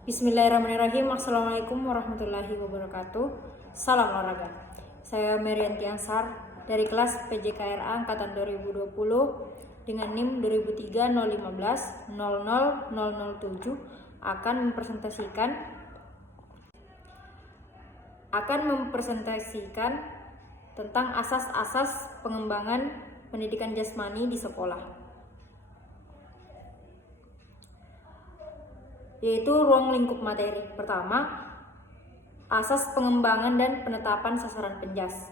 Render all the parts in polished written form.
Bismillahirrahmanirrahim. Assalamualaikum warahmatullahi wabarakatuh. Salam olahraga. Saya Merianti Ansar dari kelas PJKRA angkatan 2020 dengan NIM 2003-015-00007 akan mempresentasikan tentang asas-asas pengembangan pendidikan jasmani di sekolah, yaitu ruang lingkup materi. Pertama, asas pengembangan dan penetapan sasaran penjas.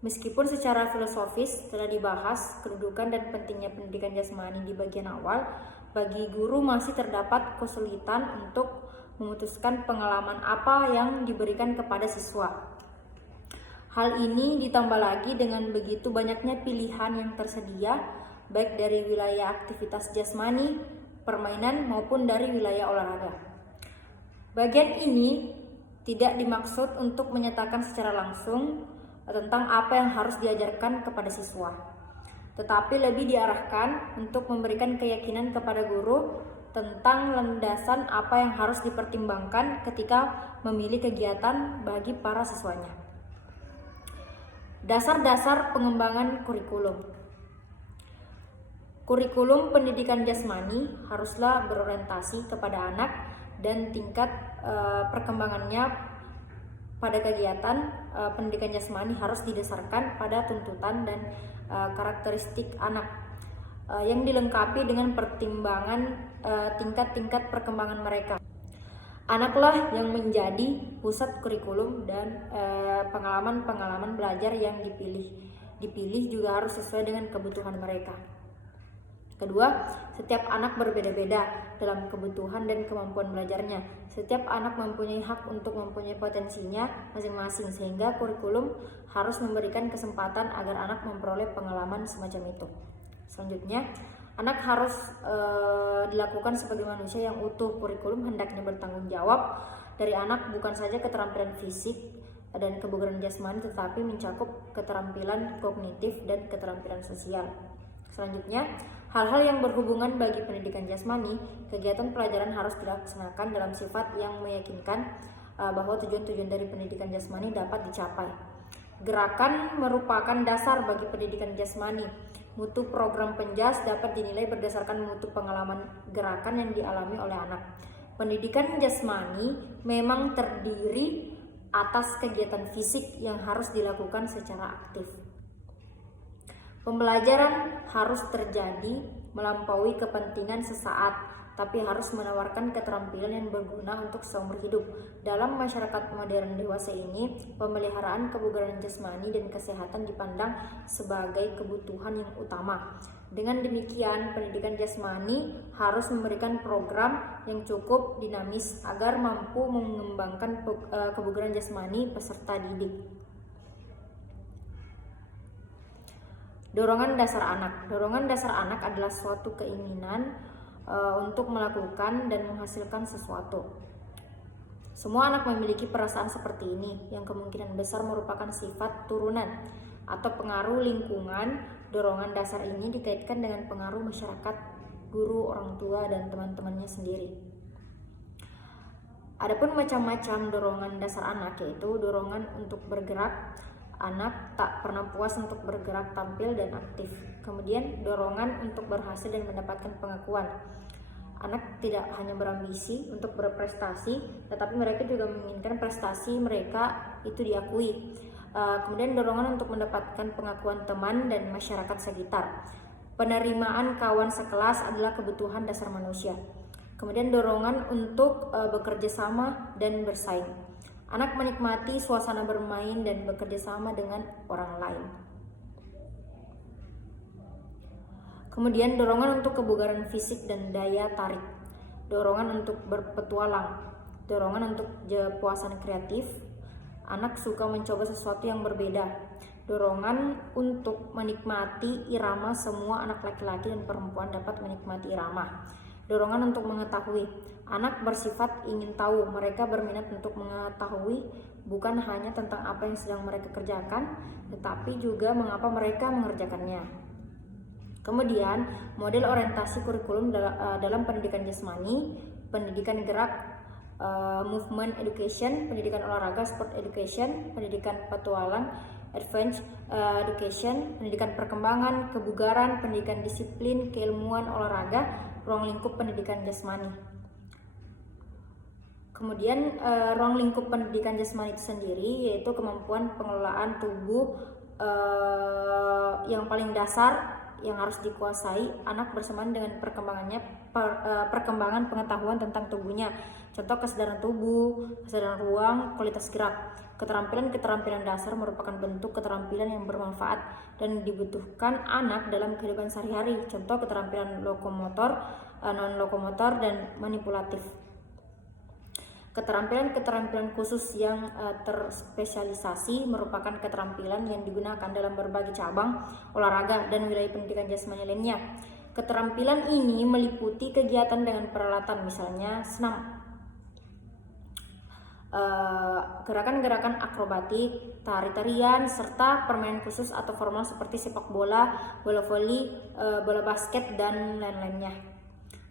Meskipun secara filosofis telah dibahas kedudukan dan pentingnya pendidikan jasmani di bagian awal, bagi guru masih terdapat kesulitan untuk memutuskan pengalaman apa yang diberikan kepada siswa. Hal ini ditambah lagi dengan begitu banyaknya pilihan yang tersedia, baik dari wilayah aktivitas jasmani, permainan, maupun dari wilayah olahraga. Bagian ini tidak dimaksud untuk menyatakan secara langsung tentang apa yang harus diajarkan kepada siswa, tetapi lebih diarahkan untuk memberikan keyakinan kepada guru tentang landasan apa yang harus dipertimbangkan ketika memilih kegiatan bagi para siswanya. Dasar-dasar pengembangan kurikulum. Kurikulum pendidikan jasmani haruslah berorientasi kepada anak dan tingkat perkembangannya pada kegiatan pendidikan jasmani harus didasarkan pada tuntutan dan karakteristik anak yang dilengkapi dengan pertimbangan tingkat-tingkat perkembangan mereka. Anaklah yang menjadi pusat kurikulum dan pengalaman-pengalaman belajar yang dipilih juga harus sesuai dengan kebutuhan mereka. Kedua, setiap anak berbeda-beda dalam kebutuhan dan kemampuan belajarnya. Setiap anak mempunyai hak untuk mempunyai potensinya masing-masing, sehingga kurikulum harus memberikan kesempatan agar anak memperoleh pengalaman semacam itu. Selanjutnya, anak harus dilakukan sebagai manusia yang utuh. Kurikulum hendaknya bertanggung jawab dari anak bukan saja keterampilan fisik dan kebugaran jasmani, tetapi mencakup keterampilan kognitif dan keterampilan sosial. Selanjutnya, hal-hal yang berhubungan bagi pendidikan jasmani, kegiatan pelajaran harus dilaksanakan dalam sifat yang meyakinkan bahwa tujuan-tujuan dari pendidikan jasmani dapat dicapai. Gerakan merupakan dasar bagi pendidikan jasmani. Mutu program penjas dapat dinilai berdasarkan mutu pengalaman gerakan yang dialami oleh anak. Pendidikan jasmani memang terdiri atas kegiatan fisik yang harus dilakukan secara aktif. Pembelajaran harus terjadi melampaui kepentingan sesaat, tapi harus menawarkan keterampilan yang berguna untuk seumur hidup. Dalam masyarakat modern dewasa ini, pemeliharaan kebugaran jasmani dan kesehatan dipandang sebagai kebutuhan yang utama. Dengan demikian, pendidikan jasmani harus memberikan program yang cukup dinamis agar mampu mengembangkan kebugaran jasmani peserta didik. Dorongan dasar anak. Dorongan dasar anak adalah suatu keinginan untuk melakukan dan menghasilkan sesuatu. Semua anak memiliki perasaan seperti ini, yang kemungkinan besar merupakan sifat turunan atau pengaruh lingkungan. Dorongan dasar ini dikaitkan dengan pengaruh masyarakat, guru, orang tua, dan teman-temannya sendiri. Adapun macam-macam dorongan dasar anak, yaitu dorongan untuk bergerak. Anak tak pernah puas untuk bergerak, tampil, dan aktif. Kemudian dorongan untuk berhasil dan mendapatkan pengakuan. Anak tidak hanya berambisi untuk berprestasi, tetapi mereka juga menginginkan prestasi mereka itu diakui. Kemudian dorongan untuk mendapatkan pengakuan teman dan masyarakat sekitar. Penerimaan kawan sekelas adalah kebutuhan dasar manusia. Kemudian dorongan untuk bekerja sama dan bersaing. Anak menikmati suasana bermain dan bekerja sama dengan orang lain. Kemudian dorongan untuk kebugaran fisik dan daya tarik. Dorongan untuk berpetualang. Dorongan untuk kepuasan kreatif. Anak suka mencoba sesuatu yang berbeda. Dorongan untuk menikmati irama. Semua anak laki-laki dan perempuan dapat menikmati irama. Dorongan untuk mengetahui. Anak bersifat ingin tahu. Mereka berminat untuk mengetahui bukan hanya tentang apa yang sedang mereka kerjakan, tetapi juga mengapa mereka mengerjakannya. Kemudian, model orientasi kurikulum dalam pendidikan jasmani, pendidikan gerak, movement education, pendidikan olahraga, sport education, pendidikan petualang, advanced education, pendidikan perkembangan, kebugaran, pendidikan disiplin, keilmuan, olahraga, ruang lingkup pendidikan jasmani. Kemudian ruang lingkup pendidikan jasmani itu sendiri yaitu kemampuan pengelolaan tubuh yang paling dasar yang harus dikuasai anak bersamaan dengan perkembangannya, perkembangan pengetahuan tentang tubuhnya. Contoh kesadaran tubuh, kesadaran ruang, kualitas gerak. Keterampilan dasar merupakan bentuk keterampilan yang bermanfaat dan dibutuhkan anak dalam kehidupan sehari-hari. Contoh keterampilan lokomotor, non-lokomotor, dan manipulatif. Keterampilan khusus yang terspesialisasi merupakan keterampilan yang digunakan dalam berbagai cabang olahraga dan wilayah pendidikan jasmani lainnya. Keterampilan ini meliputi kegiatan dengan peralatan, misalnya senam, gerakan-gerakan akrobatik, tari-tarian, serta permainan khusus atau formal seperti sepak bola, bola voli, bola basket, dan lain-lainnya.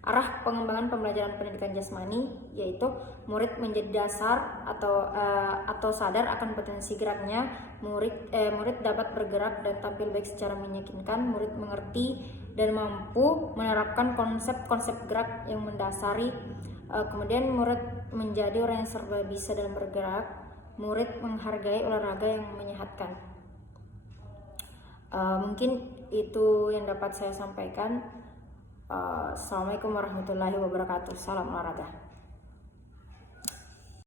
Arah pengembangan pembelajaran pendidikan jasmani yaitu murid menjadi dasar atau sadar akan potensi geraknya. Murid dapat bergerak dan tampil baik secara meyakinkan. Murid mengerti dan mampu menerapkan konsep-konsep gerak yang mendasari. Kemudian murid menjadi orang yang serba bisa dalam bergerak. Murid menghargai olahraga yang menyehatkan. Mungkin itu yang dapat saya sampaikan. Assalamualaikum warahmatullahi wabarakatuh. Salam olahraga.